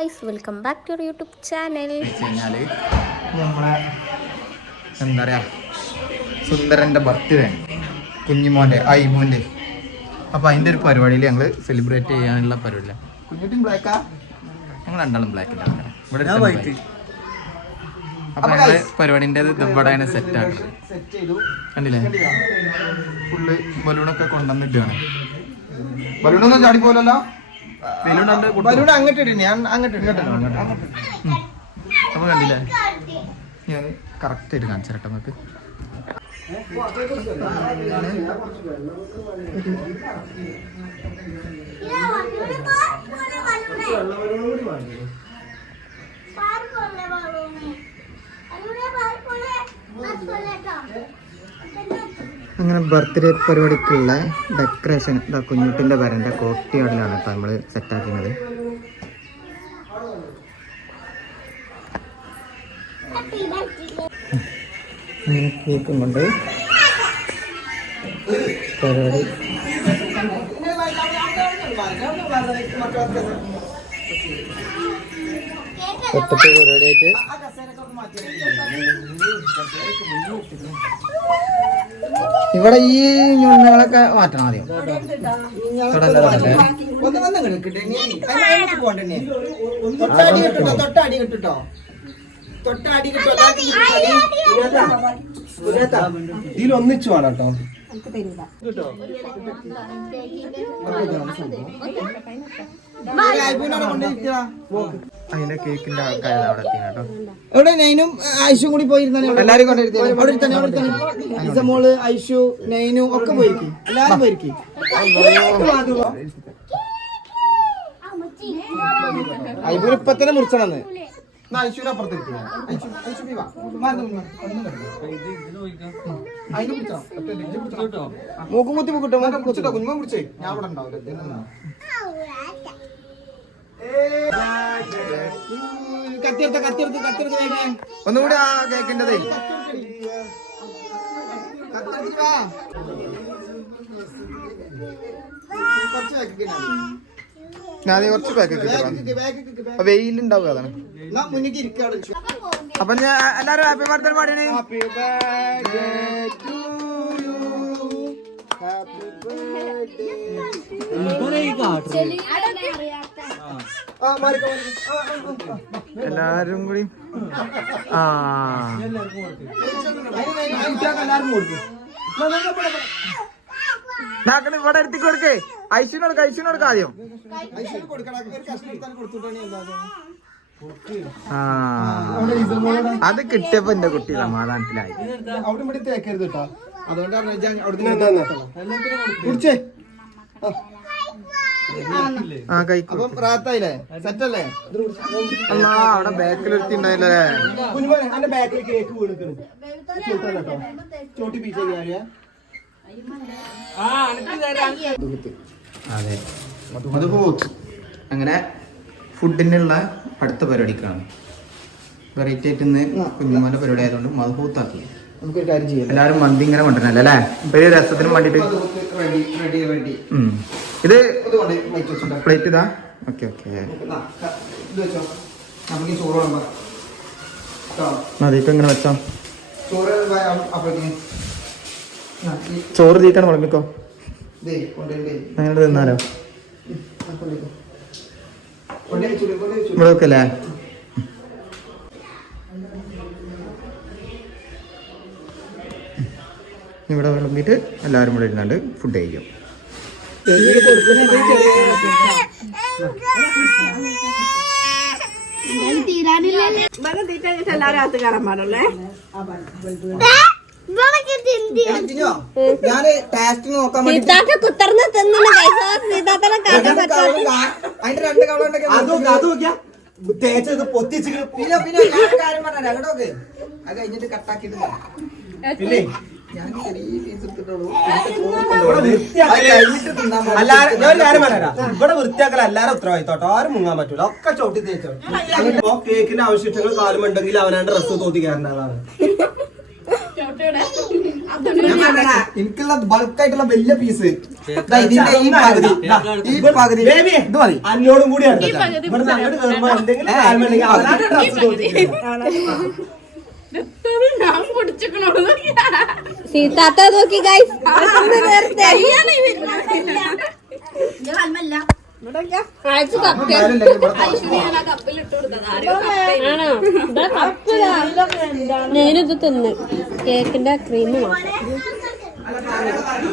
Guys welcome back to YouTube channel കഴിഞ്ഞാൽ നമ്മളെ എന്താ പറയുക സുന്ദരന്റെ ബർത്ത്ഡേ കുഞ്ഞിമോന്റെ ഐമോന്റെ അപ്പോൾ അതിന്റെ ഒരു പരിപാടിയിൽ ഞങ്ങൾ സെലിബ്രേറ്റ് ചെയ്യാനുള്ള പരിപാടിയില്ല കുഞ്ഞുട്ടിയും ബ്ലാക്കാ ഞങ്ങൾ രണ്ടാളും ആൾക്കാരാ. ഇവിടെ അപ്പോൾ ഞങ്ങൾ പരിപാടിന്റെ ഞങ്ങൾ പരിപാടിന്റെ ഇവിടെ സെറ്റ് ആക്കി കണ്ടില്ലേ? ഫുള്ള് ബലൂണൊക്കെ കൊണ്ടുവന്നിട്ടാണ്. ബലൂണൊന്നും ചാടി പോലല്ലോ ബലൂൺ ബലൂൺ അങ്ങോട്ട് ഇടി. ഞാൻ അങ്ങോട്ട് ഇങ്ങോട്ട് അപ്പൊ കണ്ടില്ലേ? ഞാൻ കറക്റ്റ് ആയിട്ട് കാണിച്ചു തരട്ടെ നമുക്ക് അങ്ങനെ ബർത്ത്ഡേ പരിപാടിക്കുള്ള ഡെക്കറേഷൻ ഇതാ കുഞ്ഞുട്ടിന്റെ വരന്റെ കോട്ടിയോടിലാണ് കേട്ടോ നമ്മൾ സെറ്റാക്കുന്നത് അങ്ങനെ കേക്കും കൊണ്ട് പരിപാടി. ഒറ്റ പരിപാടിയായിട്ട്. ഇവിടെ ഈ ഞുണ്ണുകളൊക്കെ മാറ്റണം ആദ്യം. തൊട്ടടി കിട്ടോ. തൊട്ടടി കിട്ടോ. തൊട്ടടി കിട്ടോ. ഒന്നിച്ചു വേണം അതിന്റെ കേക്കിന്റെ അവിടെ കേട്ടോ. നൈനും ഐഷും കൂടി പോയിരുന്നേ എല്ലാരും ഐഷു നൈനു ഒക്കെ പോയിരിക്കും. എല്ലാരും പോയിരിക്കും. ഐബുൽ ഇപ്പൊ തന്നെ മുറിച്ചണെന്ന് ഐശുവിനെ അപ്പുറത്തിരിക്കും മൂക്കും കുത്തി കുഞ്ഞുമ കുടിച്ചേ ഞാൻ അവിടെ ഉണ്ടാവില്ല കത്തിയെടുത്ത കത്തിയെടുത്ത് കത്തിയെടുത്ത് വേഗം ഒന്നുകൂടി ആ വെക്കിക്കണം ഞാൻ കുറച്ച് പാക്ക് വെയിലുണ്ടാവുക വെയിലുണ്ടാവും അതാണ് മുന്നിക്ക് ഇരിക്കാണ് അപ്പൊ ഞാൻ എല്ലാരും happy birthday പാടിയാണ്. Happy birthday to you happy birthday. എല്ലാരും കൂടി. ആ. കൊടുക്കും നാക്കണ് ഇവിടെ എടുത്തി കൊടുക്കേ. ഐശ്വര്യ ഐശ്വര്യ കൊടുക്ക ആദ്യം. കൊടുക്കണം. അത് കിട്ടിയപ്പോ എന്റെ കുട്ടി സമാധാനത്തിലായി. അവിടെ ഇവിടെ തേക്കരുത് കേട്ടോ. കുടിച്ചേ. അപ്പം റാത്തായില്ലേ? സെറ്റല്ലേ? അല്ലാ അവിടെ ബാക്കിൽ ഒരുത്തി ഉണ്ടായില്ലേ? കുഞ്ഞുമോനെ ബാക്കിൽ കേക്ക് വീണിക്കണ് കേട്ടോ. ചോട്ടി പീച്ച കയറിയ അതെ. അങ്ങനെ ഫുഡിനുള്ള അടുത്ത പരിപാടിക്കാണ്. വെറൈറ്റി ആയിട്ട് ഇന്ന് കുഞ്ഞുമോന്റെ പരിപാടി ആയതുകൊണ്ട് മധുഭൂത്താക്കി നമുക്കൊരു കാര്യം ചെയ്യാം. എല്ലാരും മന്തി ഇങ്ങനെ കൊണ്ടുവരണല്ലോ അല്ലേ? ഒരു രസത്തിനും വേണ്ടിട്ട് ഇത് പ്ലേറ്റ് ഇതാ? ഓക്കെ ഓക്കെ അതിപ്പോ ഇങ്ങനെ വെച്ചോ. ചോറ് തീറ്റാണ് കൊണ്ടുവരണ്ടേ. അങ്ങനെ തിന്നാലോ. ഇവിടെ വെക്കല്ലേ? ഇവിടെ വിളമ്പിയിട്ട് എല്ലാവരും കൂടെ ഇരുന്നാണ്ട് ഫുഡ് കഴിക്കും. ഇതിനോ ഞാൻ ടേസ്റ്റ് നോക്കാൻ വേണ്ടി സീതാക്ക കുത്തർന്ന് സീതാത്തനെ അതിന്റെ രണ്ട് കവളുണ്ടെങ്കിൽ തേച്ചത് പൊത്തിച്ച് പിന്നെ പിന്നെ ഞാൻ കാര്യം പറഞ്ഞ രണ്ടോക്ക് അത് കഴിഞ്ഞിട്ട് കട്ടാക്കിട്ട്. പിന്നെ? ഇവിടെ വൃത്തിയാക്കൽ എല്ലാരും ഉത്തരവാദിത്തോട്ടോ ആരും മുങ്ങാൻ പറ്റൂല. ഒക്കെ ചോട്ടി തേച്ചോ. കേക്കിന്റെ കേക്കിന് ആവശ്യങ്ങൾ കാലമുണ്ടെങ്കിൽ അവനാണ്ട് ഡ്രസ് തോത്തി കയറേണ്ട ആളാണ്. എനിക്കുള്ള ബൾക്കായിട്ടുള്ള വലിയ പീസ് ഇതിന്റെ ഈ പകുതി. ദാ, ഈ പകുതി. ബേബി ഇത് മതി. അന്നോടും കൂടി അടുത്ത ഇവിടുന്ന് അങ്ങോട്ട് കയറുമ്പോ എന്തെങ്കിലും കാൽമേലെങ്കിൽ അവനാന്റെ ഡ്രസ് സീതാത്ത നോക്കി ഗൈസ് ഞാനിത് തിന്ന്. കേക്കിന്റെ ക്രീം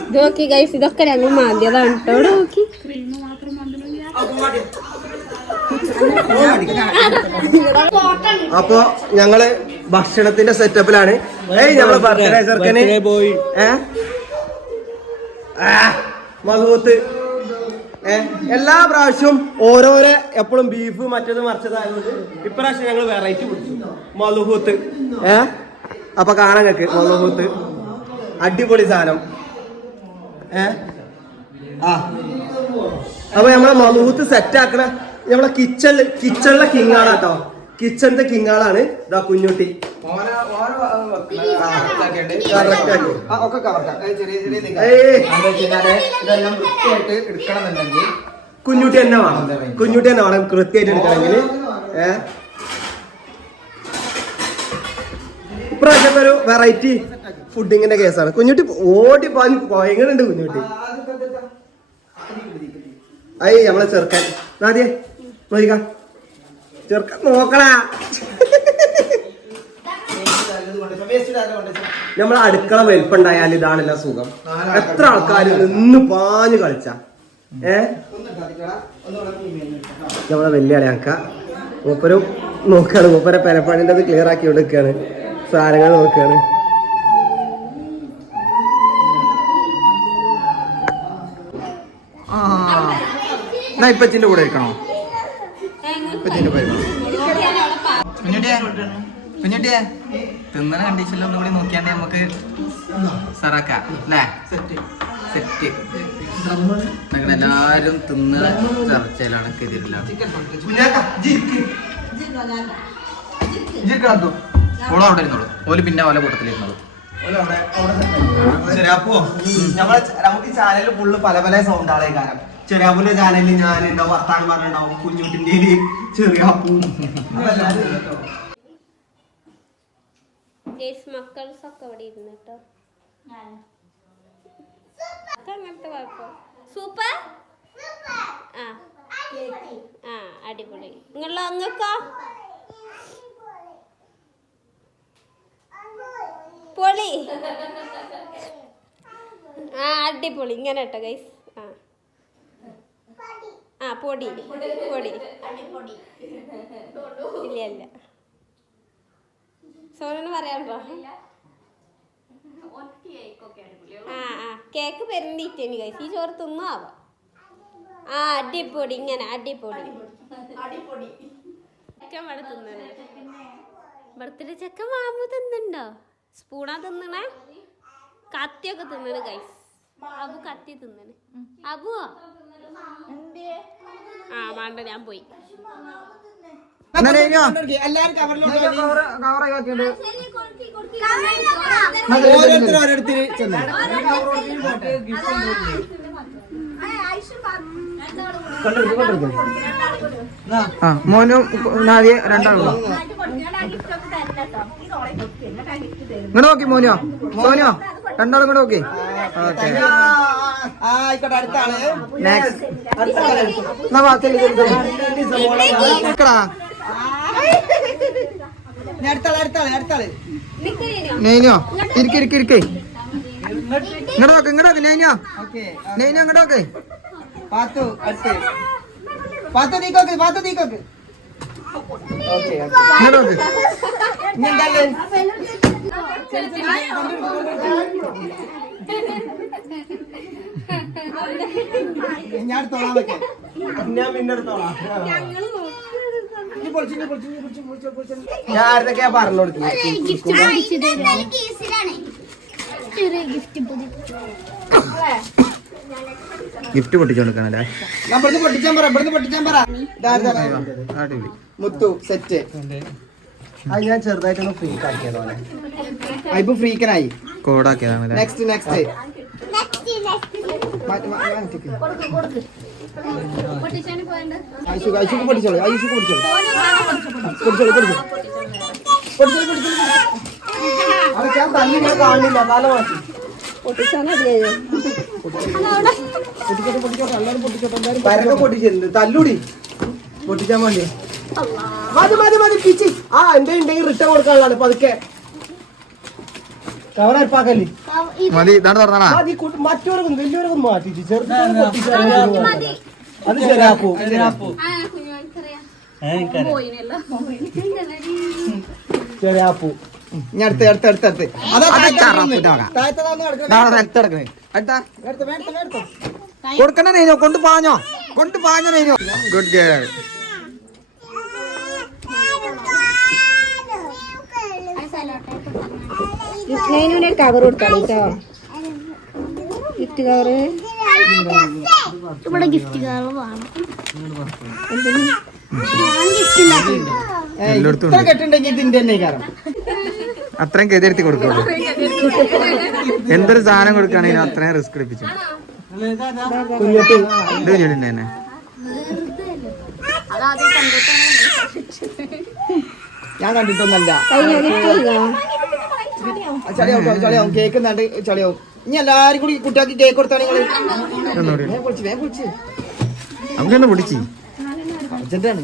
ഇത് നോക്കി ഗൈസ് ഇതൊക്കെ ഞങ്ങൾ മാന്തിയതാണ് കേട്ടോ നോക്കി. അപ്പൊ ഞങ്ങൾ ഭക്ഷണത്തിന്റെ സെറ്റപ്പിലാണ് ഏയ് ഞങ്ങൾ ബർത്ത്ഡേ ചെറുക്കന്. മധുവത്ത്. എല്ലാ പ്രാവശ്യവും ഓരോരോ എപ്പോഴും ബീഫ് മറ്റേത് മറിച്ചതായതുകൊണ്ട് ഇപ്രാവശ്യം ഞങ്ങൾ വെറൈറ്റി പിടിച്ചു. മധുഹൂത്ത് ഏ? അപ്പൊ കാണാൻ കേക്ക് മധുഹൂത്ത് അടിപൊളി സാധനം. ഏ? ആ. അപ്പൊ നമ്മളെ മമൂത്ത് സെറ്റ് ആക്കണ നമ്മളെ കിച്ചണിൽ കിച്ചണിലെ കിങ് ആണ് കേട്ടോ. കിച്ചണിന്റെ കിങ് ആളാണ് ഇതാ കുഞ്ഞുട്ടി. ഒക്കെ കവർക്കാം ചെറിയ ചെറിയ ഇതെല്ലാം വൃത്തിയായിട്ട് എടുക്കണമെന്നുണ്ടെങ്കിൽ കുഞ്ഞുട്ടി തന്നെ വേണം. കുഞ്ഞുട്ടി തന്നെ വേണം. കൃത്യമായിട്ട് എടുക്കണമെങ്കിൽ. ഏ? ഇപ്രാവശ്യത്തെ ഒരു വെറൈറ്റി ഫുഡിങ്ങിന്റെ കേസാണ് കുഞ്ഞുട്ടി ഓടി പാതി ഭയങ്കരണ്ട് കുഞ്ഞുട്ടി. അയ്യ നമ്മളെ ചെറുക്കൻ. നാദിയെ നോക്ക ചെറുക്കൻ നോക്കണാ നമ്മളെ അടുക്കള വലിപ്പുണ്ടായാൽ ഇതാണല്ല സുഖം. എത്ര ആൾക്കാർ നിന്ന് പാഞ്ഞ് കളിച്ച. ഏ? നമ്മളെ വലിയ അളയാക്ക മൂപ്പരും നോക്കാണ്. മൂപ്പരെ പെരപ്പാടിന്റെ അത് ക്ലിയർ ആക്കി കൊടുക്കുകയാണ് സാധനങ്ങൾ നോക്കുകയാണ് എന്നാ ഇപ്പച്ചിന്റെ കൂടെ ഇരിക്കണോ? കൂടെ? കുഞ്ഞുട്ടിയെ തിന്നണ കണ്ടീഷനിൽ ഒന്നും കൂടി നോക്കിയാണ്ട് നമുക്ക് സറാക്കാം അല്ലേ? സെറ്റ്. ഞങ്ങൾ എല്ലാരും തിന്നണ ചർച്ചയിലാണ് കെതിരിലാണ് അവിടെ ഇരുന്നോളൂ. ഓൽ പിന്നെ ഓല കൂട്ടത്തിലിരുന്നോളൂ ചെറിയാപ്പോ നമ്മളെ നമുക്ക് ചാനലിൽ ഫുള്ള് പല പല സൗണ്ടാളെ കാരണം ചെറിയാപ്പൂന്റെ ചാനലിൽ ഞാൻ ഉണ്ടാവും വർത്താനം പറഞ്ഞിണ്ടാവും കുഞ്ഞുട്ടിന്റെ ചെറിയാപ്പൂ. ഗൈസ് മക്കൾസ് ഒക്കെ ഇവിടെ ഇരുന്ന് കേട്ടോ അങ്ങനത്തെ കുഴപ്പം. സൂപ്പർ? ആ ആ അടിപൊളി. നിങ്ങളോ നിങ്ങൾക്കോ പൊളി. ആ അടിപൊളി. ഇങ്ങനെ കേട്ടോ ഗൈസ് ആ. ആ പൊടി. പൊടി. ഇല്ല ഇല്ല. സോനന് പറയാണ്ടോ ആ ആ. കേക്ക് പെരുന്നിട്ടേനി കഴിച്ചു ഈ ചോറ് തിന്നു ആവാം ആ അടിപ്പൊടി ഇങ്ങനെ അടിപ്പൊടി ഏറ്റവും ഇവിടെ തിന്നണേ ബർത്ത്ഡേ ചെക്കൻ മാമു തിന്നുണ്ടോ സ്പൂണാ തിന്നണേ? കത്തിയൊക്കെ തിന്നണ് ഗൈസ് അബു കത്തി തിന്നണ്. അബുവോ? ആ വേണ്ട ഞാൻ പോയി. മോനും നാദിയെ രണ്ടാളും ഇങ്ങോട്ട് നോക്കി മോനോ. മോനോ രണ്ടാളും ഇങ്ങോട്ട് നോക്കി. ഓക്കെ. ആയിക്കോട്ടെ അടുത്ത ആൾ. നെക്സ്റ്റ് എന്നാ വാ, ചെല്ല്, ചെല്ല്, ചെല്ല്. നിക്കടാ. അടുത്താൾ അടുത്താൾ അടുത്താൾ നെയ്നോ ഇരിക്ക് ഇരിക്ക് ഇരിക്ക്. ഇങ്ങോട്ട് നോക്ക് ഇങ്ങോട്ട് നോക്ക് നെയ്നോ നെയ്നോ ഇങ്ങോട്ട് നോക്ക്. പാത്തു അടുത്ത്. പാത്തു നീക്കോക്ക് പാത്തു നീക്കോക്ക് ഇങ്ങോട്ട് നോക്ക് ഇനി എന്താ ഞാൻ എടുത്തോളാം വെക്കാം ഞാൻ പിന്നെ എടുത്തോളാം. ഞാൻ ആരുടെയൊക്കെയാ പറഞ്ഞു ഗിഫ്റ്റ് പൊട്ടിച്ചു ഞാൻ ഇവിടുന്ന് പൊട്ടിച്ചാൻ പറ ഇവിടുന്ന് പൊട്ടിച്ചാൻ പറ അടിപൊളി മുത്തു സെറ്റ് അത് ഞാൻ ചെറുതായിട്ട് ഫ്രീക്ക് ആക്കിയതാണ് അതിപ്പോ ഫ്രീക്കനായി കോഡാക്കിയതാണ് നെക്സ്റ്റ് നെക്സ്റ്റ് ഐശുക്ക് ഐശുക്ക് ഐശുക്ക് അതൊക്കെ ഞാൻ ഞാൻ കാണില്ല പൊട്ടിച്ചോട്ടെ പൊട്ടിച്ചോട്ടെ എല്ലാവരും പൊട്ടിച്ചോട്ടെ എല്ലാവരും പരക്കെ പൊട്ടിച്ചിട്ടുണ്ട് തല്ലൂടി. പൊട്ടിച്ചാൻ വേണ്ടി മതി മതി മതി പിച്ചി. ആ എന്റെ ഉണ്ടെങ്കിൽ റിട്ടേൺ കൊടുക്കാനുള്ളതാണ് പതുക്കെ കവർ അരിപ്പാക്കല്ലേ? മതി മതി അത് ഞാൻ അടുത്ത് അടുത്ത് അടുത്ത് അടുത്ത്. കിടക്കണേ. കൊടുക്കണ്ട കൊണ്ട് പാഞ്ഞോ. കൊണ്ട് പാഞ്ഞോ നെയ്യോ ഗുഡ് ഗേൾ നൈനൂന് ഒരു കവർ കൊടുത്താൽ കേട്ടോ. ഗിഫ്റ്റ് കവർ ഇവിടെ ഗിഫ്റ്റ് കവർ വേണം. അത്രയും കെതിരുത്തി കൊടുക്കുള്ളൂ എന്തൊരു സാധനം കൊടുക്കുകയാണെങ്കിലും അത്രയും റിസ്ക് എടുപ്പിച്ചു. ഇത് തന്നെ ഞാൻ കണ്ടിട്ടൊന്നല്ല കഴിഞ്ഞോ ഗിഫ്റ്റ് കഴിഞ്ഞോ ആ, ചളിയാവും ചളിയാവും കേക്ക് എന്നാണ്ട് ചളിയാവും. ഇനി എല്ലാരും കൂടി കുട്ടിയാക്കി കേക്ക് കൊടുത്താണ് നിങ്ങൾ? പൊളിച്ച് വേഗം പൊളിച്ച് നമുക്കൊന്ന് പിടിച്ചി അർജന്റാണ്.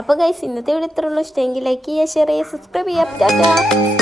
അപ്പോൾ ഗൈസ് ഇന്നത്തെ വീഡിയോ ഇത്രയുള്ളൂ ഇഷ്ടമെങ്കിൽ ലൈക്ക് ചെയ്യുക ഷെയർ ചെയ്യുക സബ്സ്ക്രൈബ് ചെയ്യുക.